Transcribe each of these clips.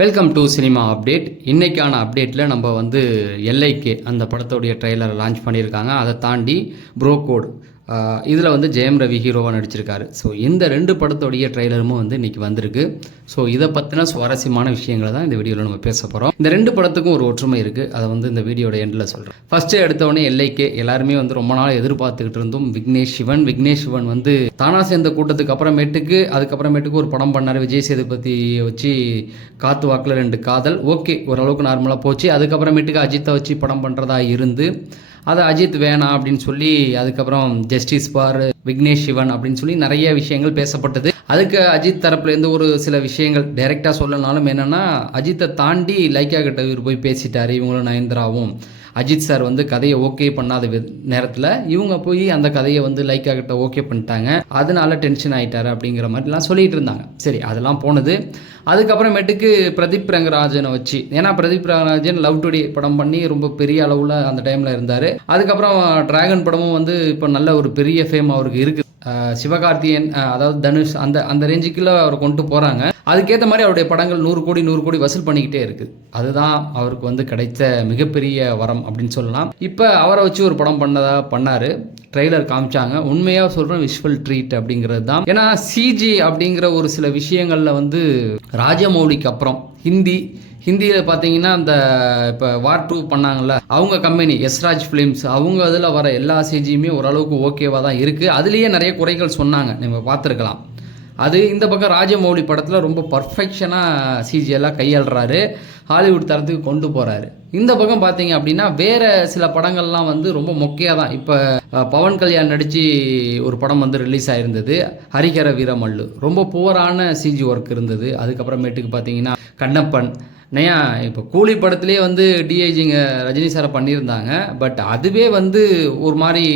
Welcome to cinema update. இன்றைக்கான அப்டேட்டில் நம்ம வந்து எல்ஐகே அந்த படத்தோடைய ட்ரெய்லரை லான்ச் பண்ணியிருக்காங்க. அதை தாண்டி ப்ரோ கோட் இதில் வந்து ஜெயம் ரவி ஹீரோவாக நடிச்சிருக்காரு. ஸோ இந்த ரெண்டு படத்தோடைய ட்ரெய்லரும் வந்து இன்றைக்கி வந்திருக்கு. ஸோ இதை பற்றின சுவாரஸ்யமான விஷயங்களை தான் இந்த வீடியோவில் நம்ம பேச போகிறோம். இந்த ரெண்டு படத்துக்கும் ஒரு ஒற்றுமை இருக்குது, அதை வந்து இந்த வீடியோட எண்டில் சொல்கிறேன். ஃபஸ்ட்டு எடுத்தவொடனே எல்ஐகே எல்லாருமே வந்து ரொம்ப நாள் எதிர்பார்த்துக்கிட்டு இருந்தோம். விக்னேஷ் சிவன் வந்து தானா சேர்ந்த கூட்டத்துக்கு அதுக்கப்புறமேட்டுக்கு ஒரு படம் பண்ணார் விஜய் சேதுபதியை வச்சு, காத்து வாக்கில் 2 காதல். ஓகே, ஓரளவுக்கு நார்மலாக போச்சு. அதுக்கப்புறமேட்டுக்கு அஜித்தை வச்சு படம் பண்ணுறதா இருந்து அதை அஜித் வேணாம் அப்படின்னு சொல்லி அதுக்கப்புறம் ஜஸ்டிஸ் ஃபார் விக்னேஷ் சிவன் அப்படின்னு சொல்லி நிறைய விஷயங்கள் பேசப்பட்டது. அதுக்கு அஜித் தரப்புலேருந்து ஒரு சில விஷயங்கள் டைரெக்டாக சொல்லனாலும் என்னென்னா, அஜித்தை தாண்டி லைக்கா கிட்ட இவர் போய் பேசிட்டார். இவங்களும் நயன்தாராவும் அஜித் சார் வந்து கதையை ஓகே பண்ணாத நேரத்தில் இவங்க போய் அந்த கதையை வந்து லைக்கா கிட்ட ஓகே பண்ணிட்டாங்க. அதனால டென்ஷன் ஆகிட்டார் அப்படிங்கிற மாதிரிலாம் சொல்லிட்டு இருந்தாங்க. சரி, அதெல்லாம் போனது. அதுக்கப்புறமேட்டுக்கு பிரதீப் ரங்கராஜனை வச்சு, ஏன்னா பிரதீப் ரங்கராஜன் லவ் டுடே படம் பண்ணி ரொம்ப பெரிய அளவில் அந்த டைமில் இருந்தார். அதுக்கப்புறம் டிராகன் படமும் வந்து இப்போ நல்ல ஒரு பெரிய ஃபேம் அவருக்கு இருக்குது. சிவகார்த்தியன் அதாவது தனுஷ் அந்த ரேஞ்சுக்குள்ள அவர் கொண்டு போகிறாங்க. அதுக்கேற்ற மாதிரி அவருடைய படங்கள் 100 கோடி வசூல் பண்ணிக்கிட்டே இருக்குது. அதுதான் அவருக்கு வந்து கிடைத்த மிகப்பெரிய வரம் அப்படின்னு சொல்லலாம். இப்போ அவரை வச்சு ஒரு படம் பண்ணார். ட்ரெய்லர் காமிச்சாங்க. உண்மையாக சொல்கிறேன், விஷுவல் ட்ரீட் அப்படிங்கிறது தான். ஏன்னா சிஜி அப்படிங்கிற ஒரு சில விஷயங்களில் வந்து ராஜமௌலிக்கு அப்புறம் ஹிந்தியில் பார்த்தீங்கன்னா அந்த இப்போ வார் 2 பண்ணாங்கள்ல, அவங்க கம்பெனி எஸ்ராஜ் ஃபிலிம்ஸ், அவங்க அதில் வர எல்லா சிஜியுமே ஓரளவுக்கு ஓகேவாக தான் இருக்குது. அதுலேயே நிறைய குறைகள் சொன்னாங்க, நம்ம பார்த்துருக்கலாம். அது இந்த பக்கம் ராஜமௌலி படத்தில் ரொம்ப பர்ஃபெக்ஷனாக சிஜியெல்லாம் கையாளுறாரு, ஹாலிவுட் தரத்துக்கு கொண்டு போகிறாரு. இந்த பக்கம் பார்த்தீங்க அப்படின்னா வேறு சில படங்கள்லாம் வந்து ரொம்ப மொக்கையாக தான். இப்போ பவன் கல்யாண் நடித்து ஒரு படம் வந்து ரிலீஸ் ஆகிருந்தது, ஹரிஹர வீரமல்லு. ரொம்ப புவரான சிஜி ஒர்க் இருந்தது. அதுக்கப்புறமேட்டுக்கு பார்த்தீங்கன்னா கண்ணப்பன் நையா, இப்போ கூலி படத்துலேயே வந்து டிஐஜிங்க ரஜினி சாரை பண்ணியிருந்தாங்க. பட் அதுவே வந்து ஒரு மாதிரி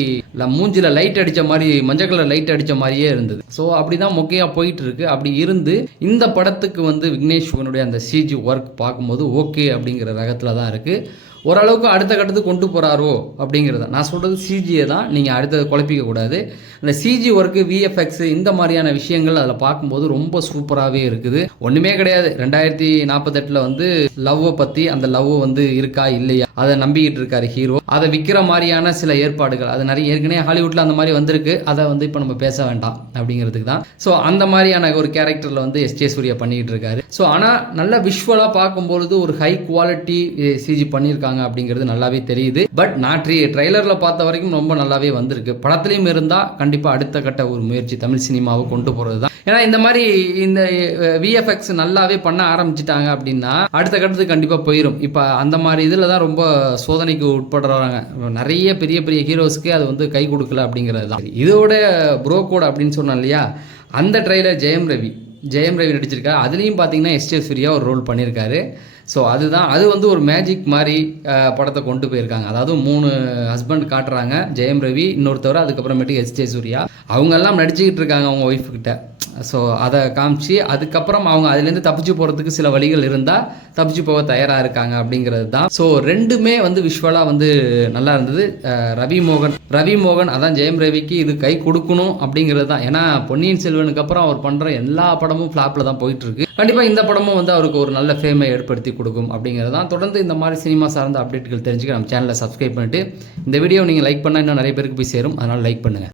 மூஞ்சில் லைட் அடித்த மாதிரி, மஞ்சள் கலர் லைட் அடித்த மாதிரியே இருந்தது. ஸோ அப்படி தான் மொக்கையாக போயிட்டு இருக்கு. அப்படி இருந்து இந்த படத்துக்கு வந்து விக்னேஷ் சிவனுடைய அந்த சிஜி ஒர்க் பார்க்கும்போது ஓகே அப்படிங்கிற ரகத்தில் தான் இருக்குது. ஓரளவுக்கு அடுத்த கட்டத்துக்கு கொண்டு போகிறாரோ அப்படிங்கிறத நான் சொல்கிறது. சிஜியை தான் நீங்கள் அடுத்தது குழப்பிக்க கூடாது. அந்த சிஜி ஒர்க்கு, விஎஃப்எக்ஸ், இந்த மாதிரியான விஷயங்கள் அதில் பார்க்கும்போது ரொம்ப சூப்பராகவே இருக்குது. ஒன்றுமே கிடையாது. 2048 வந்து லவ்வை பற்றி, அந்த லவ் வந்து இருக்கா இல்லையா அதை நம்பிக்கிட்டு இருக்காரு ஹீரோ. அதை விற்கிற மாதிரியான சில ஏற்பாடுகள் அது நிறைய ஏற்கனவே ஹாலிவுட்டில் அந்த மாதிரி வந்திருக்கு. அதை வந்து இப்போ நம்ம பேச வேண்டாம் அப்படிங்கிறதுக்கு தான். ஸோ அந்த மாதிரியான ஒரு கேரக்டரில் வந்து எஸ்ஜே சூர்யா பண்ணிக்கிட்டு இருக்காரு. ஸோ ஆனால் நல்ல விஷுவலாக பார்க்கும்பொழுது ஒரு ஹை குவாலிட்டி சிஜி பண்ணியிருக்காங்க அப்படிங்கிறது நல்லாவே தெரியுது. பட் நான் ட்ரெய்லரில் பார்த்த வரைக்கும் ரொம்ப நல்லாவே வந்திருக்கு. படத்துலையும் இருந்தால் கண்டிப்பாக அடுத்த கட்ட ஒரு முயற்சி தமிழ் சினிமாவை கொண்டு போகிறது தான். ஏன்னா இந்த மாதிரி இந்த விஎஃப்எக்ஸ் நல்லாவே பண்ண ஆரம்பிச்சிட்டாங்க அப்படின்னா அடுத்த கட்டத்துக்கு கண்டிப்பாக போயிடும். இப்போ அந்த மாதிரி இதில் தான் ரொம்ப சோதனைக்கு உட்படுறாங்க. நிறைய பெரிய பெரிய ஹீரோஸ்க்கு அது வந்து கை கொடுக்கல அப்படிங்கிறது தான். இதோட ப்ரோ கோட் அப்படின்னு சொன்னோம் இல்லையா, அந்த ட்ரெய்லர் ஜெயம் ரவி நடிச்சிருக்காரு. அதுலேயும் பார்த்தீங்கன்னா எஸ்ஜே சூர்யா ஒரு ரோல் பண்ணியிருக்காரு. ஸோ அது வந்து ஒரு மேஜிக் மாதிரி படத்தை கொண்டு போயிருக்காங்க. அதாவது 3 ஹஸ்பண்ட் காட்டுறாங்க, ஜெயம் ரவி, இன்னொருத்தவர், அதுக்கப்புறமேட்டு எஸ்ஜே சூர்யா. அவங்கெல்லாம் நடிச்சுக்கிட்டு இருக்காங்க அவங்க ஒய்ஃப்கிட்ட. ஸோ அதை காமிச்சு அதுக்கப்புறம் அவங்க அதுலேருந்து தப்பிச்சு போகிறதுக்கு சில வழிகள் இருந்தால் தப்பிச்சு போக தயாராக இருக்காங்க அப்படிங்கிறது தான். ஸோ ரெண்டுமே வந்து விஷுவலாக வந்து நல்லா இருந்தது. ரவி மோகன் அதான் ஜெயம் ரவிக்கு இது கை கொடுக்கணும் அப்படிங்கிறது தான். ஏன்னா பொன்னியின் செல்வனுக்கு அப்புறம் அவர் பண்ணுற எல்லா படமும் ஃப்ளாப்பில் தான் போயிட்டு இருக்கு. கண்டிப்பாக இந்த படமும் வந்து அவருக்கு ஒரு நல்ல ஃபேமை ஏற்படுத்தி கொடுக்கும் அப்படிங்கிறது தான். தொடர்ந்து இந்த மாதிரி சினிமா சார்ந்த அப்டேட்டுகள் தெரிஞ்சுக்க நம்ம சேனலை சப்ஸ்கிரைப் பண்ணிட்டு இந்த வீடியோ நீங்கள் லைக் பண்ணால் இன்னும் நிறைய பேருக்கு போய் சேரும். அதனால் லைக் பண்ணுங்கள்.